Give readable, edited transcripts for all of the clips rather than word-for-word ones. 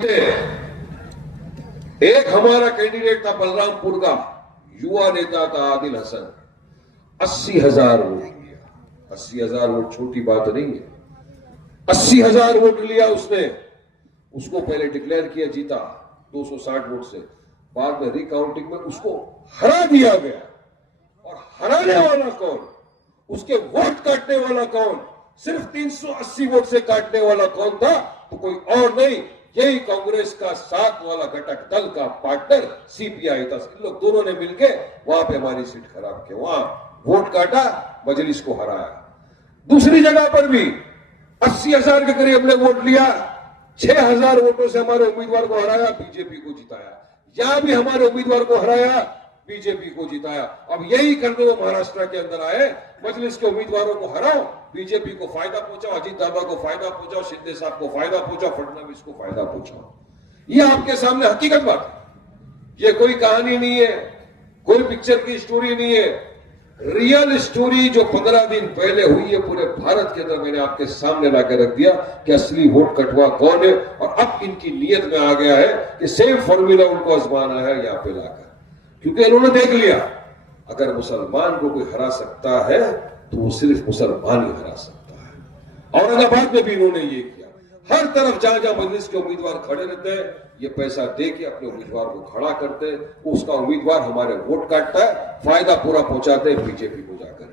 एक हमारा कैंडिडेट था बलरामपुर का, युवा नेता था आदिल हसन, 80,000 वोट लिया। 80,000 वोट छोटी बात नहीं है। 80,000 वोट लिया उसने। उसको पहले डिक्लेयर किया जीता 260 वोट से, बाद में रिकाउंटिंग में उसको हरा दिया गया। और हराने वाला कौन, उसके वोट काटने वाला कौन, सिर्फ 380 वोट से काटने वाला कौन था, तो कोई और नहीं, यही कांग्रेस का साथ वाला घटक दल का पार्टनर सीपीआई था। इन लोग दोनों ने मिलकर वहां पे हमारी सीट खराब की, वहां वोट काटा, मजलिस को हराया। दूसरी जगह पर भी 80,000 के करीब हमने वोट लिया, 6,000 वोटों से हमारे उम्मीदवार को हराया, बीजेपी को जिताया। यहां भी हमारे उम्मीदवार को हराया, बीजेपी को जिताया। अब यही करने वो महाराष्ट्र के अंदर आए, मजलिस के उम्मीदवारों को हराओ, बीजेपी को फायदा पहुंचाओ, अजीत दादा को फायदा पहुंचाओ, शिंदे साहब को फायदा पहुंचाओ, फडणवीस को फायदा पहुंचाओ। ये आपके सामने हकीकत बात है। ये कोई कहानी नहीं है, कोई पिक्चर की स्टोरी नहीं है। रियल स्टोरी जो 15 दिन पहले हुई है पूरे भारत के अंदर, मैंने आपके सामने लाकर रख दिया कि असली वोट कटवा कौन है। और अब इनकी नीयत में आ गया है कि सेम फॉर्मूला उनको आजमाना है यहां पे लाकर, क्योंकि उन्होंने देख लिया अगर मुसलमान को कोई हरा सकता है तो वो सिर्फ मुसलमान ही हरा सकता है। औरंगाबाद में भी इन्होंने ये किया। हर तरफ जहां जहां मजलिस के उम्मीदवार खड़े रहते हैं, ये पैसा दे के अपने उम्मीदवार को खड़ा करते हैं, उसका उम्मीदवार हमारे वोट काटता है, फायदा पूरा पहुंचाते हैं बीजेपी को जाकर।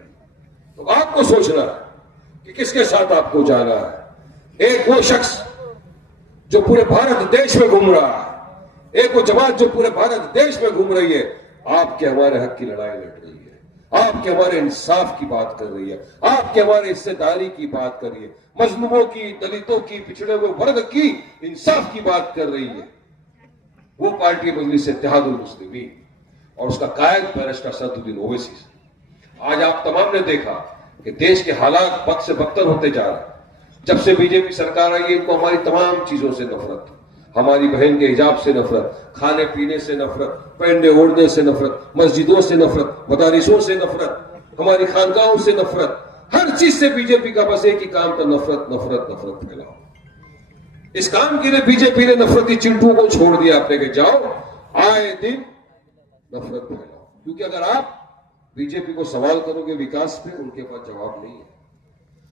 तो आपको सोचना है कि किसके साथ आपको जाना है। एक वो शख्स जो पूरे भारत देश में घूम रहा है, एक वो जमात जो पूरे भारत देश में घूम रही है, आपके हमारे हक की लड़ाई लड़ रही है, आपके हमारे इंसाफ की बात कर रही है, आपके हमारे हिस्सेदारी की बात कर रही है, मजलूमों की, दलितों की, पिछड़े हुए वर्ग की इंसाफ की बात कर रही है। वो पार्टी मजलिस इत्तेहादुल मुस्लिमीन और उसका कायद बैरिस्टर असदुद्दीन ओवैसी। आज आप तमाम ने देखा कि देश के हालात बद से बदतर होते जा रहे हैं। जब से बीजेपी सरकार आई है, इनको हमारी तमाम चीजों से नफरत, हमारी बहन के हिजाब से नफरत, खाने पीने से नफरत, पहनने ओढ़ने से नफरत, मस्जिदों से नफरत, मदारिसों से नफरत, हमारी खानकाहों से नफरत, हर चीज से बीजेपी का बस एक ही काम था, नफरत नफरत नफरत फैलाओ। इस काम के लिए बीजेपी ने नफरती चिंटू को छोड़ दिया अपने के, जाओ आए दिन नफरत फैलाओ। क्योंकि अगर आप बीजेपी को सवाल करोगे विकास पे, उनके पास जवाब नहीं है।